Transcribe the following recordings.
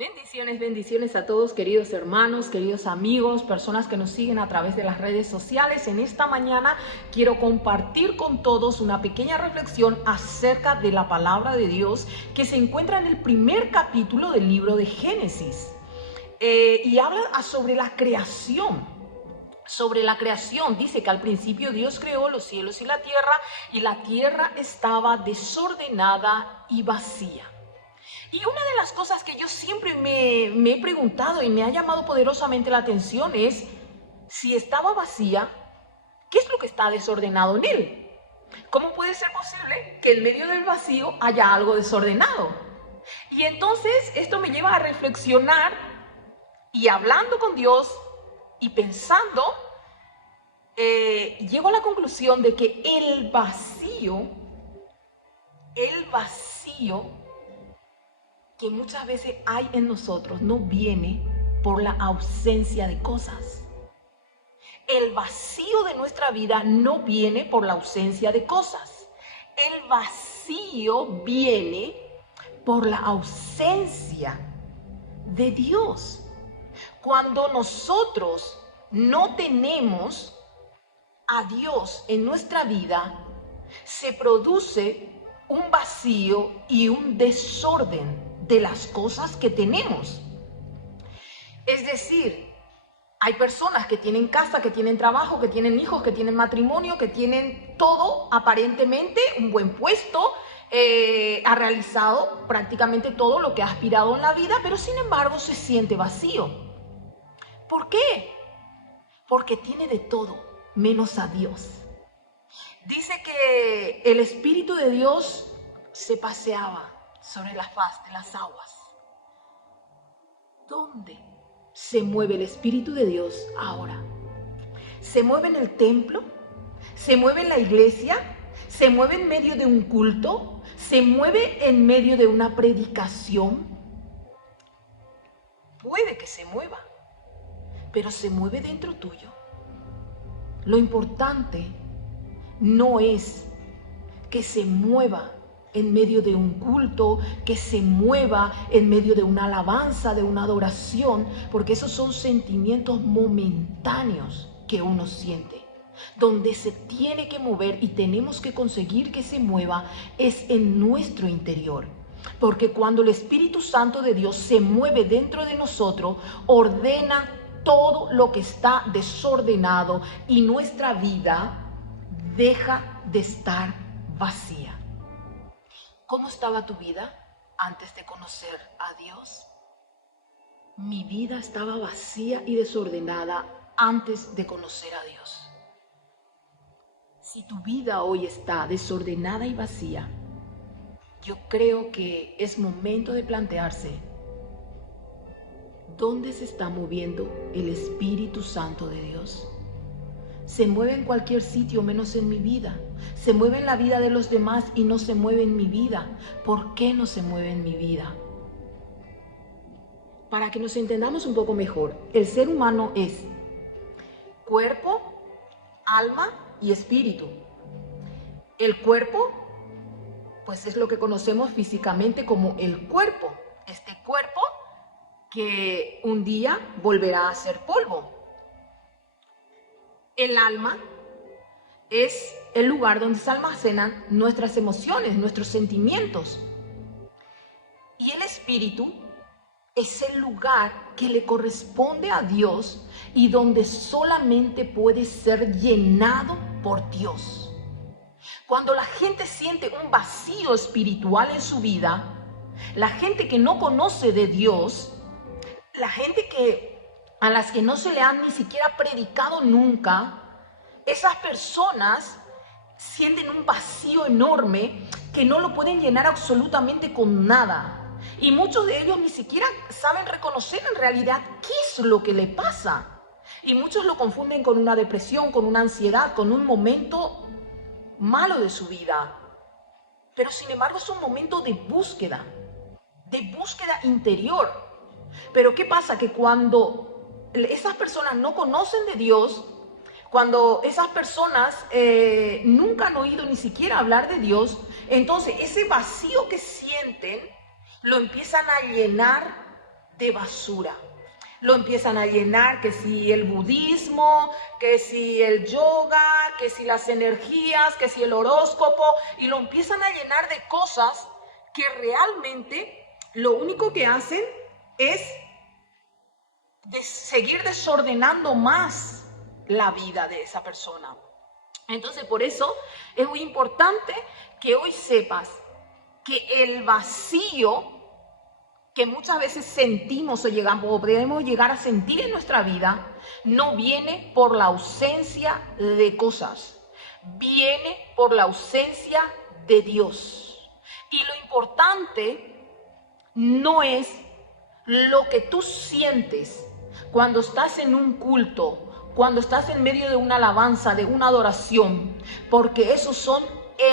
Bendiciones, bendiciones a todos, queridos hermanos, queridos amigos, personas que nos siguen a través de las redes sociales. En esta mañana quiero compartir con todos una pequeña reflexión acerca de la palabra de Dios que se encuentra en el primer capítulo del libro de Génesis. Y habla sobre la creación. Sobre la creación, dice que al principio Dios creó los cielos y la tierra estaba desordenada y vacía. Y una de las cosas que yo siempre me he preguntado y me ha llamado poderosamente la atención es, si estaba vacía, ¿qué es lo que está desordenado en él? ¿Cómo puede ser posible que en medio del vacío haya algo desordenado? Y entonces esto me lleva a reflexionar y hablando con Dios y pensando, llego a la conclusión de que el vacío que muchas veces hay en nosotros no viene por la ausencia de cosas. El vacío de nuestra vida no viene por la ausencia de cosas. El vacío viene por la ausencia de Dios. Cuando nosotros no tenemos a Dios en nuestra vida, se produce un vacío y un desorden de las cosas que tenemos. Es decir, hay personas que tienen casa, que tienen trabajo, que tienen hijos, que tienen matrimonio, que tienen todo, aparentemente un buen puesto, ha realizado prácticamente todo lo que ha aspirado en la vida, pero sin embargo se siente vacío. ¿Por qué? Porque tiene de todo menos a Dios. Dice que el Espíritu de Dios se paseaba sobre la faz de las aguas. ¿Dónde se mueve el Espíritu de Dios ahora? ¿Se mueve en el templo? ¿Se mueve en la iglesia? ¿Se mueve en medio de un culto? ¿Se mueve en medio de una predicación? Puede que se mueva, pero se mueve dentro tuyo. Lo importante no es que se mueva en medio de un culto, que se mueva en medio de una alabanza, de una adoración, porque esos son sentimientos momentáneos que uno siente. Donde se tiene que mover y tenemos que conseguir que se mueva es en nuestro interior. Porque cuando el Espíritu Santo de Dios se mueve dentro de nosotros, ordena todo lo que está desordenado y nuestra vida deja de estar vacía. ¿Cómo estaba tu vida antes de conocer a Dios? Mi vida estaba vacía y desordenada antes de conocer a Dios. Si tu vida hoy está desordenada y vacía, yo creo que es momento de plantearse dónde se está moviendo el Espíritu Santo de Dios. Se mueve en cualquier sitio menos en mi vida. Se mueve en la vida de los demás y no se mueve en mi vida. ¿Por qué no se mueve en mi vida? Para que nos entendamos un poco mejor, el ser humano es cuerpo, alma y espíritu. El cuerpo, pues es lo que conocemos físicamente como el cuerpo. Este cuerpo que un día volverá a ser polvo. El alma es el lugar donde se almacenan nuestras emociones, nuestros sentimientos. Y el espíritu es el lugar que le corresponde a Dios y donde solamente puede ser llenado por Dios. Cuando la gente siente un vacío espiritual en su vida, la gente que no conoce de Dios, la gente a las que no se le han ni siquiera predicado nunca, esas personas sienten un vacío enorme que no lo pueden llenar absolutamente con nada. Y muchos de ellos ni siquiera saben reconocer en realidad qué es lo que le pasa. Y muchos lo confunden con una depresión, con una ansiedad, con un momento malo de su vida. Pero sin embargo es un momento de búsqueda interior. Pero ¿qué pasa? Que cuando esas personas no conocen de Dios, cuando esas personas nunca han oído ni siquiera hablar de Dios, entonces ese vacío que sienten lo empiezan a llenar de basura. Lo empiezan a llenar, que si el budismo, que si el yoga, que si las energías, que si el horóscopo, y lo empiezan a llenar de cosas que realmente lo único que hacen es seguir desordenando más la vida de esa persona. Entonces, por eso es muy importante que hoy sepas que el vacío que muchas veces sentimos o podemos llegar a sentir en nuestra vida, no viene por la ausencia de cosas, viene por la ausencia de Dios. Y lo importante no es lo que tú sientes cuando estás en un culto, cuando estás en medio de una alabanza, de una adoración, porque esos son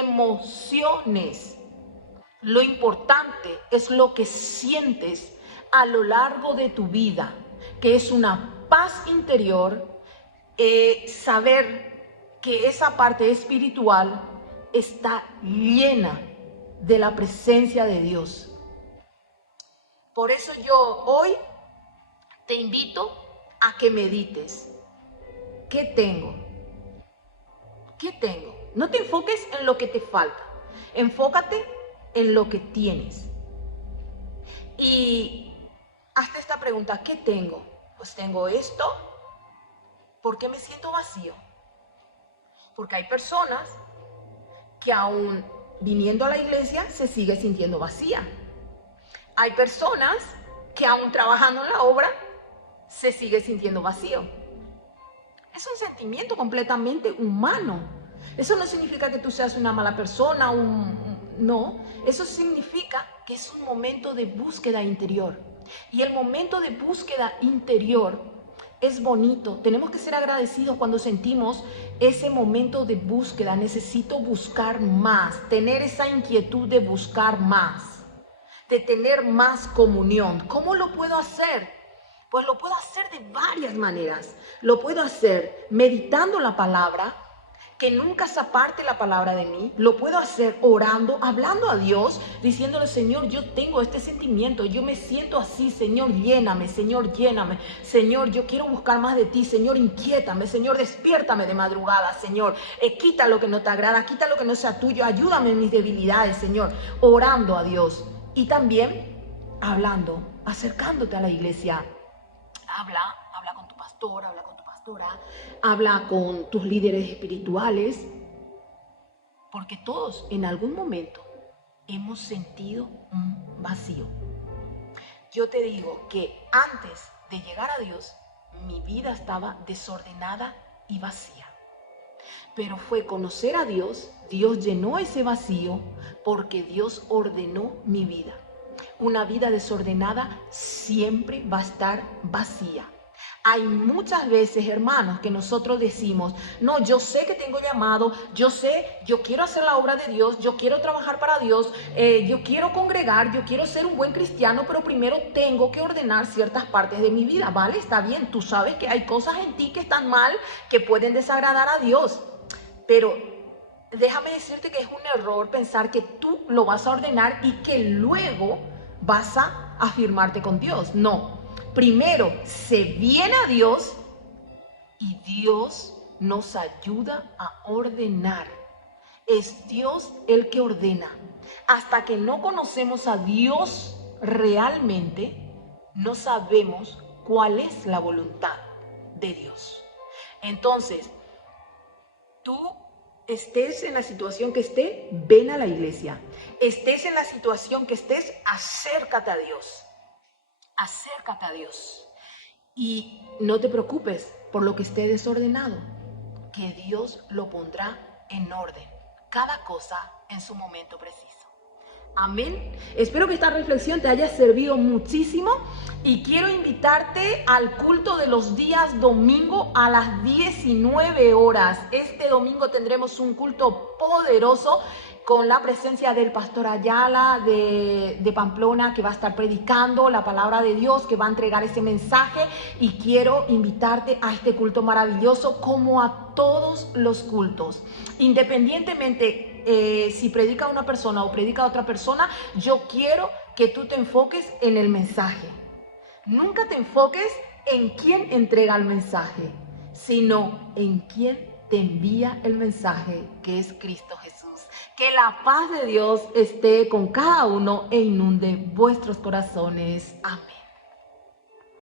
emociones. Lo importante es lo que sientes a lo largo de tu vida, que es una paz interior, saber que esa parte espiritual está llena de la presencia de Dios. Por eso yo hoy te invito a que medites. ¿Qué tengo? ¿Qué tengo? No te enfoques en lo que te falta. Enfócate en lo que tienes. Y hazte esta pregunta: ¿qué tengo? Pues tengo esto. ¿Por qué me siento vacío? Porque hay personas que aún viniendo a la iglesia se sigue sintiendo vacía. Hay personas que aún trabajando en la obra se sigue sintiendo vacío. Es un sentimiento completamente humano. Eso no significa que tú seas una mala persona, no. Eso significa que es un momento de búsqueda interior. Y el momento de búsqueda interior es bonito. Tenemos que ser agradecidos cuando sentimos ese momento de búsqueda. Necesito buscar más, tener esa inquietud de buscar más, de tener más comunión. ¿Cómo lo puedo hacer? Pues lo puedo hacer de varias maneras. Lo puedo hacer meditando la palabra, que nunca se aparte la palabra de mí. Lo puedo hacer orando, hablando a Dios, diciéndole: Señor, yo tengo este sentimiento, yo me siento así, Señor, lléname, Señor, lléname, Señor, yo quiero buscar más de ti, Señor, inquiétame, Señor, despiértame de madrugada, Señor, quita lo que no te agrada, quita lo que no sea tuyo, ayúdame en mis debilidades, Señor, orando a Dios. Y también hablando, acercándote a la iglesia. Habla con tu pastor, habla con tu pastora, habla con tus líderes espirituales, porque todos en algún momento hemos sentido un vacío. Yo te digo que antes de llegar a Dios, mi vida estaba desordenada y vacía. Pero fue conocer a Dios, Dios llenó ese vacío porque Dios ordenó mi vida. Una vida desordenada siempre va a estar vacía. Hay muchas veces, hermanos, que nosotros decimos: no, yo sé que tengo llamado, yo quiero hacer la obra de Dios, yo quiero trabajar para Dios, yo quiero congregar, yo quiero ser un buen cristiano, pero primero tengo que ordenar ciertas partes de mi vida, ¿vale? Está bien, tú sabes que hay cosas en ti que están mal, que pueden desagradar a Dios, pero déjame decirte que es un error pensar que tú lo vas a ordenar y que luego vas a afirmarte con Dios. No, primero se viene a Dios y Dios nos ayuda a ordenar. Es Dios el que ordena. Hasta que no conocemos a Dios realmente, no sabemos cuál es la voluntad de Dios. Entonces, tú estés en la situación que esté, ven a la iglesia. Estés en la situación que estés, acércate a Dios. Acércate a Dios. Y no te preocupes por lo que esté desordenado, que Dios lo pondrá en orden. Cada cosa en su momento preciso. Amén. Espero que esta reflexión te haya servido muchísimo y quiero invitarte al culto de los días domingo a las 19 horas. Este domingo tendremos un culto poderoso con la presencia del pastor Ayala de Pamplona, que va a estar predicando la palabra de Dios, que va a entregar ese mensaje, y quiero invitarte a este culto maravilloso, como a todos los cultos, independientemente si predica una persona o predica otra persona. Yo quiero que tú te enfoques en el mensaje. Nunca te enfoques en quién entrega el mensaje, sino en quién te envía el mensaje, que es Cristo Jesús. Que la paz de Dios esté con cada uno e inunde vuestros corazones. Amén.